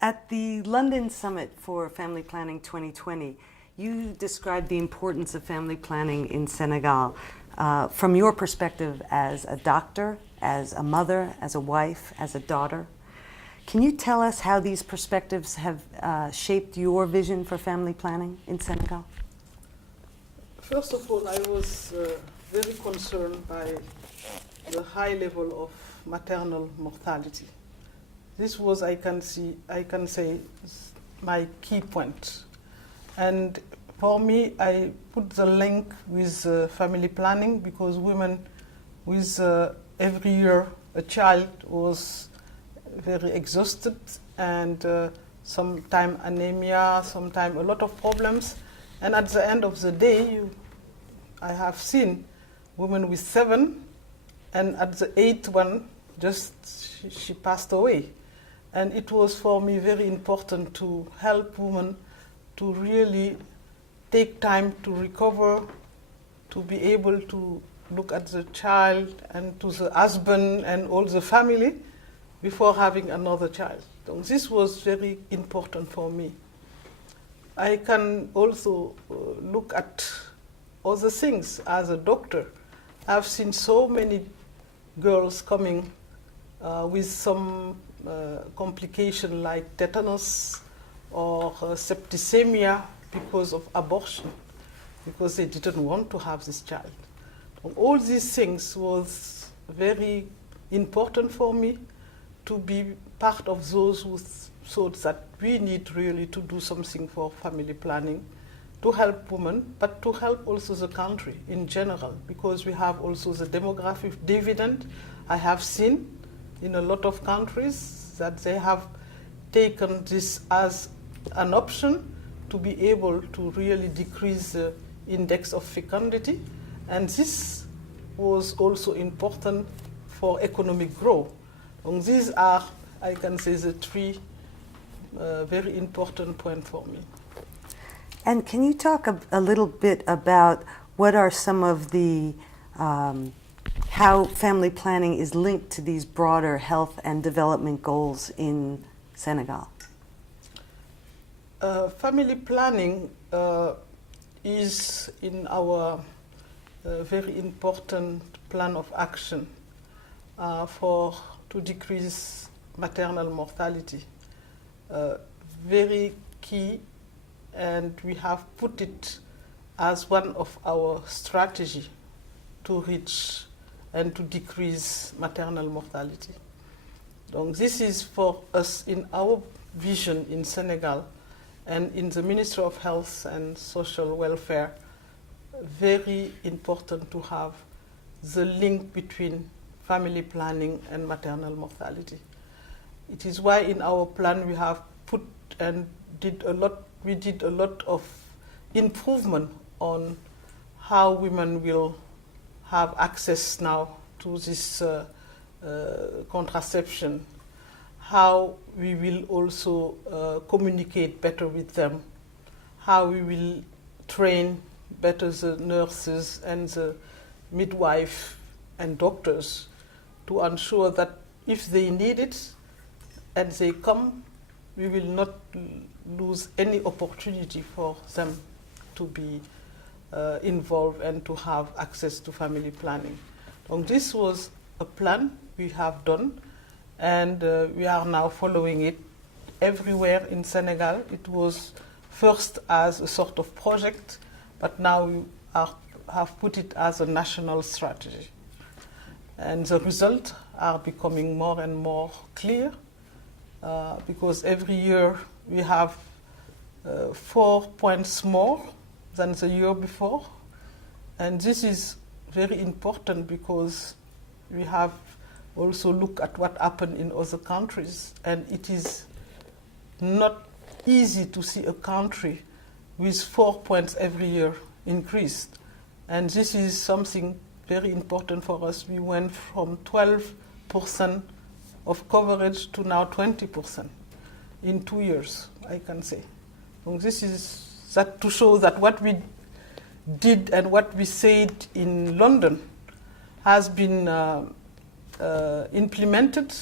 At the London Summit for Family Planning 2020, you described the importance of family planning in Senegal from your perspective as a doctor, as a mother, as a wife, as a daughter. Can you tell us how these perspectives have shaped your vision for family planning in Senegal? First of all, I was very concerned by the high level of maternal mortality. This was, I can say, my key point. And for me, I put the link with family planning because women with every year a child was very exhausted and sometimes anemia, sometimes a lot of problems. And at the end of the day, I have seen women with 7, and at the 8th one, she passed away. And it was for me very important to help women to really take time to recover, to be able to look at the child and to the husband and all the family before having another child. So this was very important for me. I can also look at other things as a doctor. I've seen so many girls coming with some complication like tetanus or septicemia because of abortion, because they didn't want to have this child. All these things was very important for me to be part of those who thought that we need really to do something for family planning, to help women, but to help also the country in general, because we have also the demographic dividend. I have seen in a lot of countries that they have taken this as an option to be able to really decrease the index of fecundity, and this was also important for economic growth. And these are, I can say, the 3 very important points for me. And can you talk a little bit about what are some of the, how family planning is linked to these broader health and development goals in Senegal? Family planning is in our very important plan of action to decrease maternal mortality. Very key, and we have put it as one of our strategy to reach and to decrease maternal mortality. So this is for us in our vision in Senegal and in the Ministry of Health and Social Welfare, very important to have the link between family planning and maternal mortality. It is why in our plan we have put and we did a lot of improvement on how women will have access now to this contraception, how we will also communicate better with them, how we will train better the nurses and the midwife and doctors to ensure that if they need it and they come, we will not lose any opportunity for them to be involved and to have access to family planning. So this was a plan we have done, and we are now following it everywhere in Senegal. It was first as a sort of project, but now we have put it as a national strategy. And the results are becoming more and more clear because every year we have 4 points more than the year before. And this is very important because we have also looked at what happened in other countries, and it is not easy to see a country with 4 points every year increased. And this is something very important for us. We went from 12% of coverage to now 20% in 2 years, I can say. And this is that to show that what we did and what we said in London has been implemented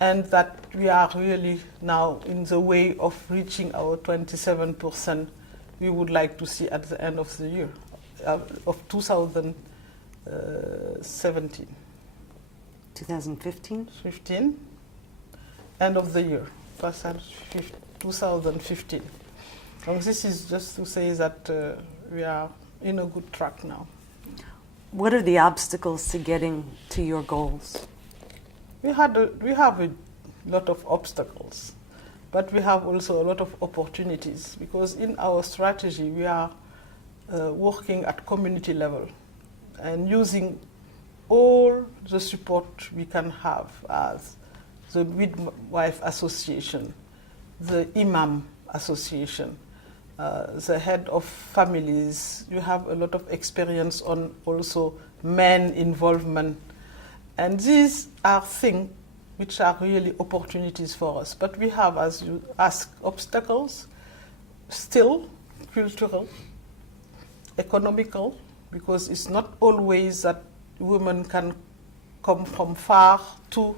and that we are really now in the way of reaching our 27% we would like to see at the end of the year, of 2017. 2015? 15, end of the year, 2015. And this is just to say that we are in a good track now. What are the obstacles to getting to your goals? We have a lot of obstacles, but we have also a lot of opportunities, because in our strategy we are working at community level and using all the support we can have, as the Midwife Association, the Imam Association, the head of families. You have a lot of experience on also men involvement. And these are things which are really opportunities for us. But we have, as you ask, obstacles, still cultural, economical, because it's not always that women can come from far to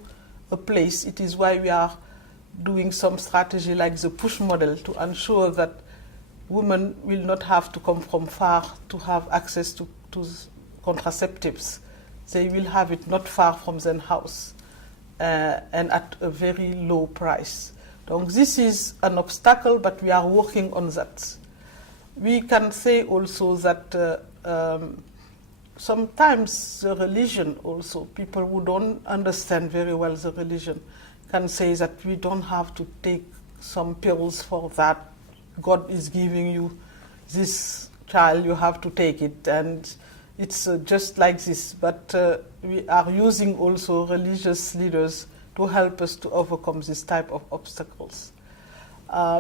a place. It is why we are doing some strategy like the push model to ensure that women will not have to come from far to have access to contraceptives. They will have it not far from their house and at a very low price. So this is an obstacle, but we are working on that. We can say also that sometimes the religion also, people who don't understand very well the religion can say that we don't have to take some pills for that. God is giving you this child, you have to take it, and it's just like this. But we are using also religious leaders to help us to overcome this type of obstacles.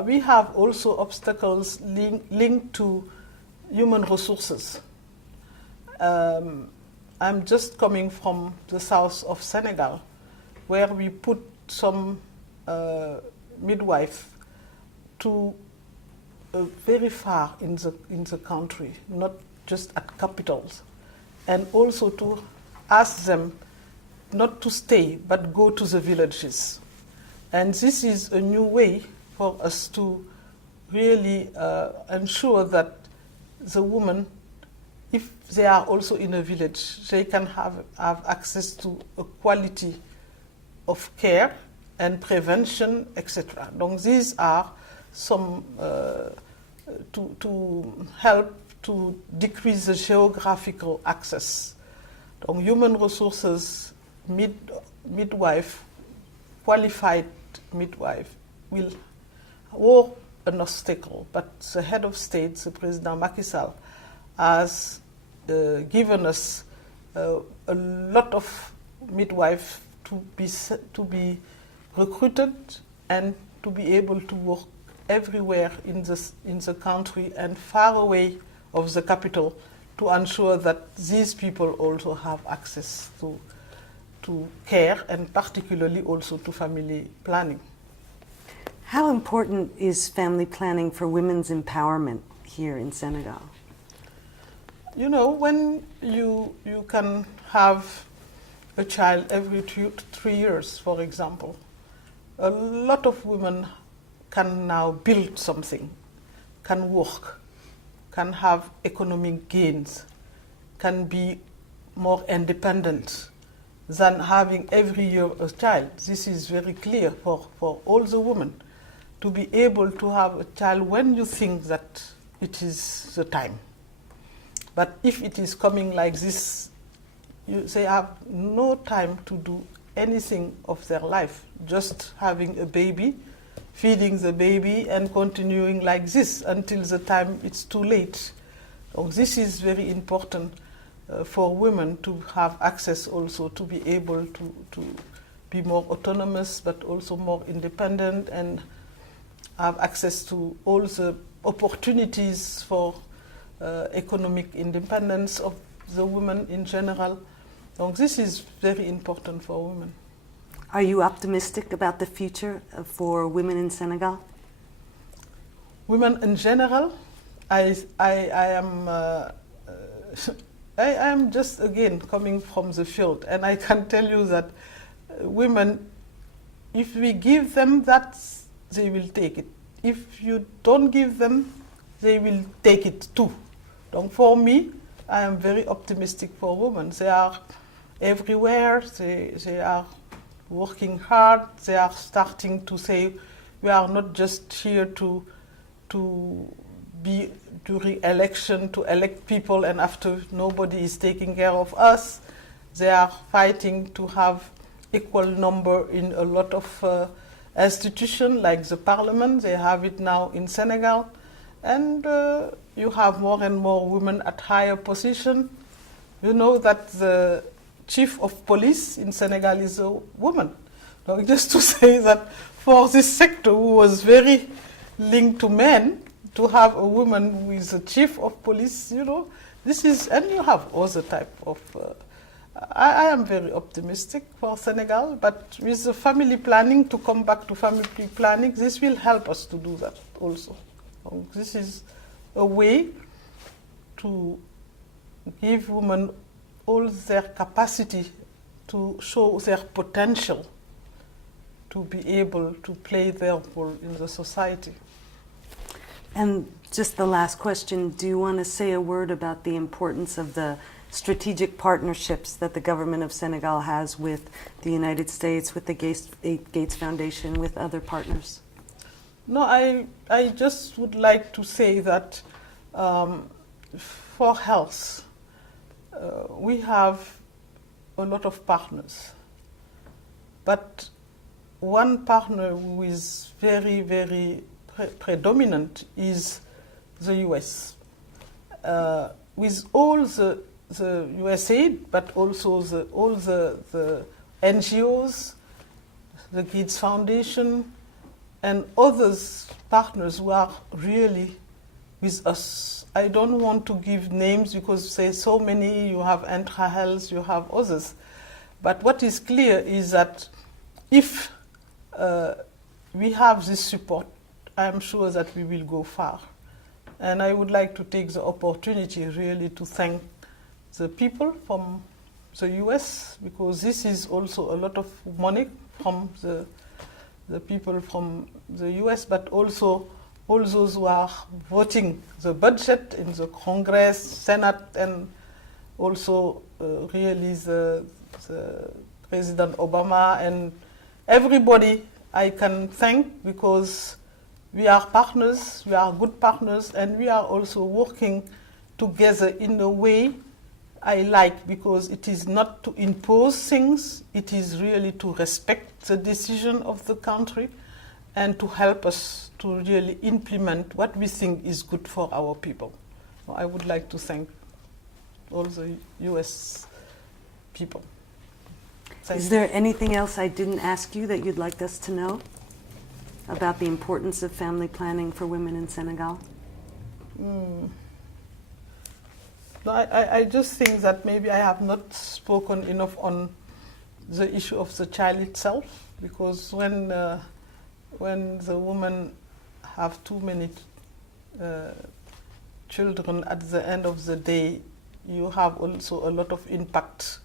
We have also obstacles linked to human resources. I'm just coming from the south of Senegal, where we put some midwife to very far in the country, not just at capitals, and also to ask them not to stay but go to the villages. And this is a new way for us to really ensure that the women, if they are also in a village, they can have access to a quality of care and prevention, etc. So these are some to help to decrease the geographical access. So human resources, midwife, qualified midwife will work an obstacle, but the head of state, the President Macky Sall, has given us a lot of midwives to be recruited and to be able to work everywhere in the country and far away of the capital, to ensure that these people also have access to care, and particularly also to family planning. How important is family planning for women's empowerment here in Senegal? You know, when you can have a child every 3 years, for example, a lot of women can now build something, can work, can have economic gains, can be more independent than having every year a child. This is very clear for all the women, to be able to have a child when you think that it is the time. But if it is coming like this, they have no time to do anything of their life, just having a baby, feeding the baby, and continuing like this until the time it's too late. So this is very important for women to have access also, to be able to be more autonomous, but also more independent, and have access to all the opportunities for economic independence of the women in general. So this is very important for women. Are you optimistic about the future for women in Senegal? Women in general, I am just again coming from the field, and I can tell you that women if we give them that, they will take it. If you don't give them, they will take it too. Donc for me, I am very optimistic for women. They are everywhere. They are working hard. They are starting to say, we are not just here to be during election to elect people and after nobody is taking care of us. They are fighting to have equal number in a lot of institutions like the parliament. They have it now in Senegal. And you have more and more women at higher position. You know that the chief of police in Senegal is a woman. So just to say that for this sector who was very linked to men, to have a woman who is a chief of police, you know, this is, and you have other type of, I am very optimistic for Senegal, but with the family planning, to come back to family planning, this will help us to do that also. So this is a way to give women all their capacity to show their potential to be able to play their role in the society. And just the last question, do you want to say a word about the importance of the strategic partnerships that the government of Senegal has with the United States, with the Gates Foundation, with other partners? No, I just would like to say that for health, we have a lot of partners. But one partner who is very, very predominant is the US. With all the USAID, but also all the NGOs, the Gates Foundation, and others partners who are really with us. I don't want to give names because there's so many, you have IntraHealth, you have others. But what is clear is that if we have this support, I'm sure that we will go far. And I would like to take the opportunity really to thank the people from the US, because this is also a lot of money from the people from the US, but also all those who are voting the budget in the Congress, Senate, and also really the President Obama and everybody I can thank, because we are partners, we are good partners, and we are also working together in a way I like, because it is not to impose things, it is really to respect the decision of the country and to help us to really implement what we think is good for our people. So I would like to thank all the US people. Is there anything else I didn't ask you that you'd like us to know about the importance of family planning for women in Senegal? No, I just think that maybe I have not spoken enough on the issue of the child itself, because when the women have too many children, at the end of the day, you have also a lot of impact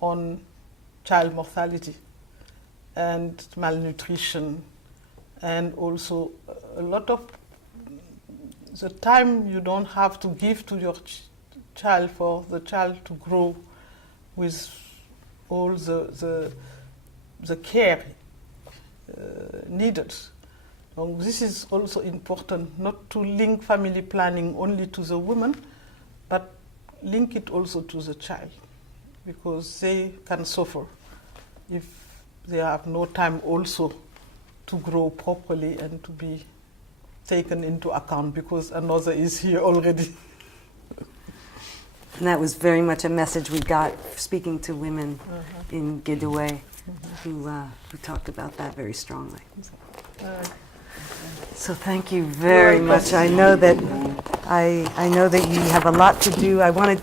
on child mortality and malnutrition, and also a lot of the time you don't have to give to your child for the child to grow with all the care needed. This is also important, not to link family planning only to the woman, but link it also to the child, because they can suffer if they have no time also to grow properly and to be taken into account, because another is here already. And that was very much a message we got speaking to women in Guédiawaye who talked about that very strongly. So thank you very much. I know that you have a lot to do. I wanted to